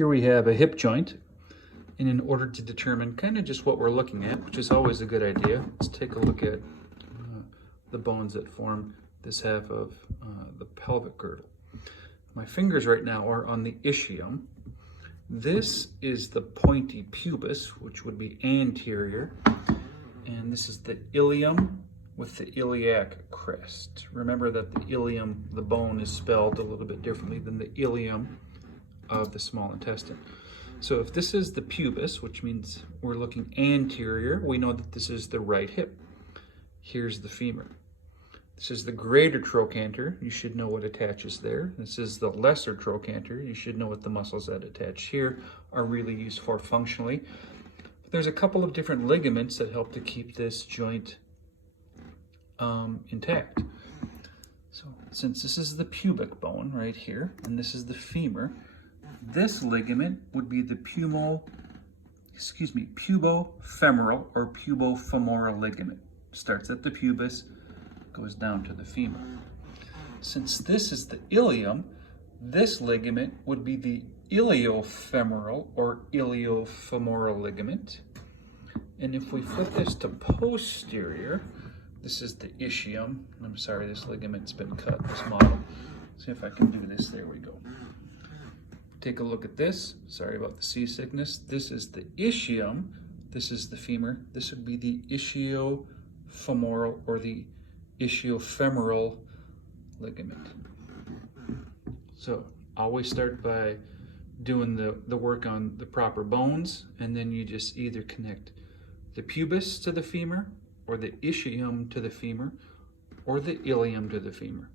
Here we have a hip joint, and in order to determine kind of just what we're looking at, which is always a good idea, let's take a look at the bones that form this half of the pelvic girdle. My fingers right now are on the ischium. This is the pointy pubis, which would be anterior, and this is the ilium with the iliac crest. Remember that the ilium, the bone, is spelled a little bit differently than the ilium of the small intestine. So if this is the pubis, which means we're looking anterior, we know that this is the right hip. Here's the femur. This is the greater trochanter. You should know what attaches there. This is the lesser trochanter. You should know what the muscles that attach here are really used for functionally. But there's a couple of different ligaments that help to keep this joint intact. So since this is the pubic bone right here, and this is the femur, this ligament would be the pubofemoral or pubofemoral ligament. Starts at the pubis, goes down to the femur. Since this is the ilium, this ligament would be the iliofemoral or iliofemoral ligament. And if we flip this to posterior, this is the ischium. I'm sorry, this ligament's been cut, this model. See if I can do this. There we go. Take a look at this. Sorry about the seasickness. This is the ischium. This is the femur. This would be the ischiofemoral or the ischiofemoral ligament. So always start by doing the work on the proper bones, and then you just either connect the pubis to the femur, or the ischium to the femur, or the ilium to the femur.